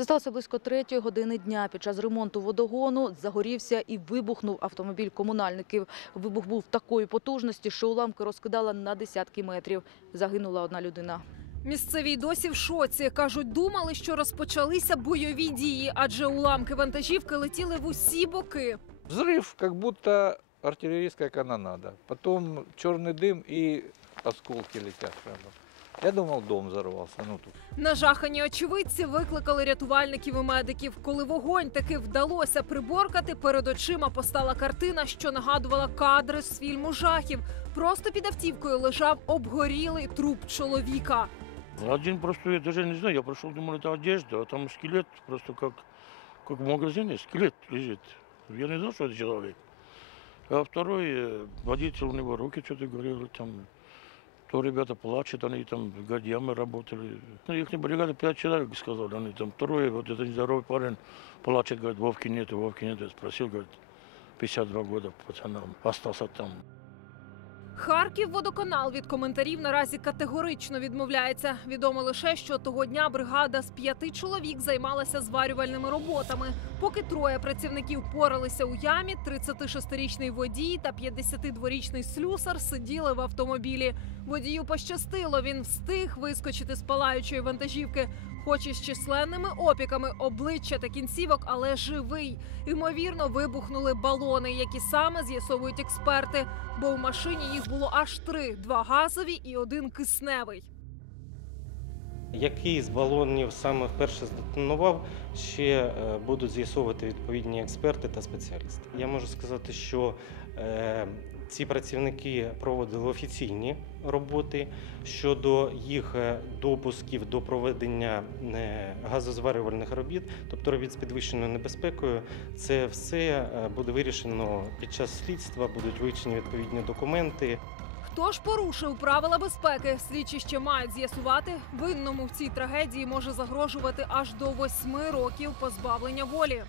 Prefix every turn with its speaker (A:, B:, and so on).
A: Це сталося близько третьої години дня. Під час ремонту водогону загорівся і вибухнув автомобіль комунальників. Вибух був такої потужності, що уламки розкидала на десятки метрів. Загинула одна людина.
B: Місцеві й досі в шоці. Кажуть, думали, що розпочалися бойові дії, адже уламки вантажівки летіли в усі боки.
C: Взрыв, как будто артиллерийская канонада. Потом черный дым и осколки летят рядом. Я думал, дом взорвался. Ну, тут.
B: Нажахані очевидці викликали рятувальників і медиків. Коли вогонь таки вдалося приборкати, перед очима постала картина, що нагадувала кадри з фільму жахів. Просто під автівкою лежав обгорілий труп чоловіка.
D: Один просто, я даже не знаю, я прошел, думал, это одежда, а там скелет просто как, как в магазине, скелет лежит. Я не знал, что это человек. А второй, э, водитель, у него руки что-то горели, там, То ребята плачут, они там годями работали. Ну, их бригада пять человек, сказали, они там, второй, вот этот нездоровый парень, плачет, говорит, Вовки нету, Вовки нету. Я спросил, говорит, 52 года пацанам, остался там.
B: Харків водоканал від коментарів наразі категорично відмовляється. Відомо лише, що того дня бригада з п'яти чоловік займалася зварювальними роботами. Поки троє працівників поралися у ямі, 36-річний водій та 52-річний слюсар сиділи в автомобілі. Водію пощастило, він встиг вискочити з палаючої вантажівки. Хоч і з численними опіками обличчя та кінцівок, але живий. Ймовірно, вибухнули балони, які саме з'ясовують експерти. Бо в машині їх було аж три: два газові і один кисневий.
E: Який з балонів саме вперше здетонував, ще е, будуть з'ясовувати відповідні експерти та спеціалісти. Я можу сказати, що е, ці працівники проводили офіційні роботи щодо їх е, допусків до проведення газозварювальних робіт, тобто робіт з підвищеною небезпекою. Це все буде вирішено під час слідства, будуть вивчені відповідні документи.
B: Хто ж порушив правила безпеки? Слідчі ще мають з'ясувати. Винному в цій трагедії може загрожувати аж до восьми років позбавлення волі.